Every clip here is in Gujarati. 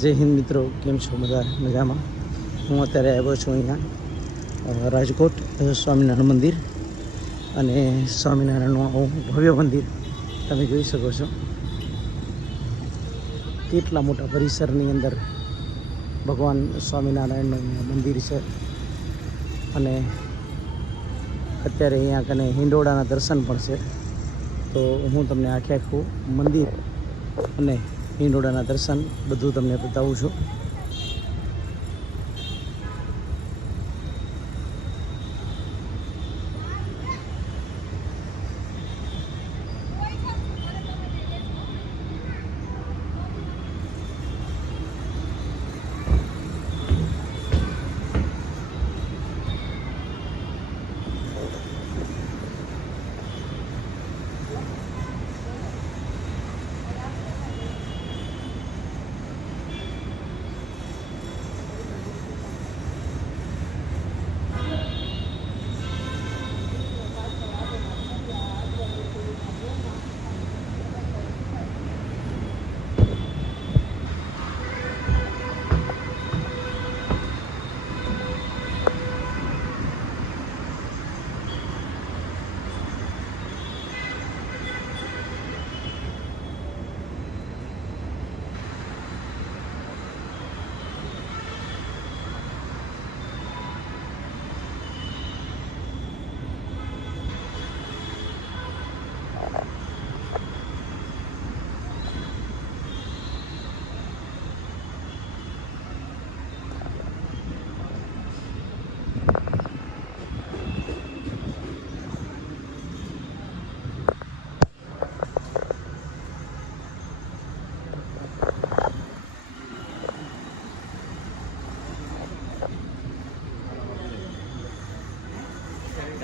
જય હિન્દ મિત્રો, કેમ છો બધા? મજામાં? હું અત્યારે આવ્યો છું અહીંયા રાજકોટ સ્વામિનારાયણ મંદિર અને સ્વામિનારાયણનું આવું ભવ્ય મંદિર તમે જોઈ શકો છો. કેટલા મોટા પરિસરની અંદર ભગવાન સ્વામિનારાયણનું અહીંયા મંદિર છે અને અત્યારે અહીંયા કને હિંડોળાના દર્શન પણ છે. તો હું તમને આખે આખું મંદિર અને હિંડોળાના દર્શન બધું તમને બતાવું છું.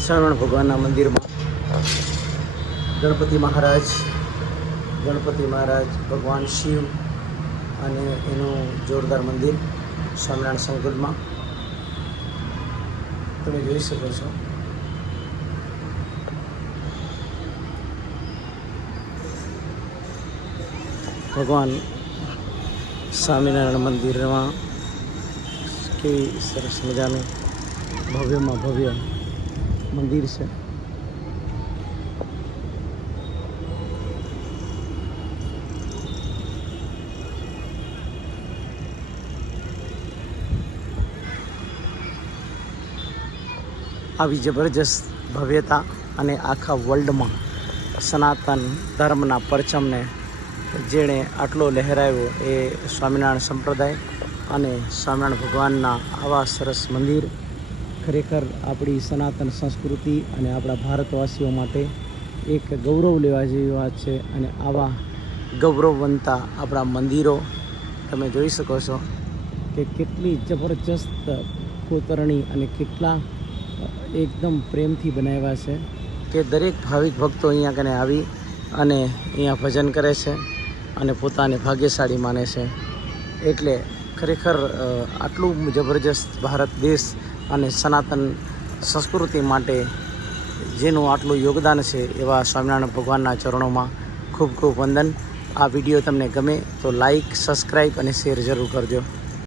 સ્વામિનારાયણ ભગવાનના મંદિરમાં ગણપતિ મહારાજ ગણપતિ મહારાજ, ભગવાન શિવ અને એનું જોરદાર મંદિર સ્વામિનારાયણ સંકુલમાં. તમે જોઈ શકો છો. ભગવાન સ્વામિનારાયણ મંદિરમાં કેવી સરસ મજાનું ભવ્યમાં ભવ્ય મંદિર છે. આવી જબરજસ્ત ભવ્યતા અને આખા વર્લ્ડમાં સનાતન ધર્મના પરચમને જેણે આટલો લહેરાવ્યો એ સ્વામિનારાયણ સંપ્રદાય અને સ્વામિનારાયણ ભગવાનના આવા સરસ મંદિર ખરેખર આપણી સનાતન સંસ્કૃતિ અને આપણા ભારતવાસીઓ માટે એક ગૌરવ લેવા જેવી વાત છે અને આવા ગૌરવવંતા આપણા મંદિરો તમે જોઈ શકો છો કે કેટલી જબરજસ્ત કોતરણી અને કેટલા એકદમ પ્રેમથી બનાવ્યા છે. કે દરેક ભાવિક ભક્તો અહીંયા કને આવી અને અહીંયા ભજન કરે છે અને પોતાને ભાગ્યશાળી માને છે. એટલે ખરેખર આટલું જબરજસ્ત ભારત દેશ અને સનાતન સંસ્કૃતિ માટે જેનું આટલું યોગદાન છે એવા સ્વામિનારાયણ ભગવાનના ચરણોમાં ખૂબ ખૂબ વંદન. આ વીડિયો તમને ગમે તો લાઈક સબસ્ક્રાઈબ અને શેર જરૂર કરજો.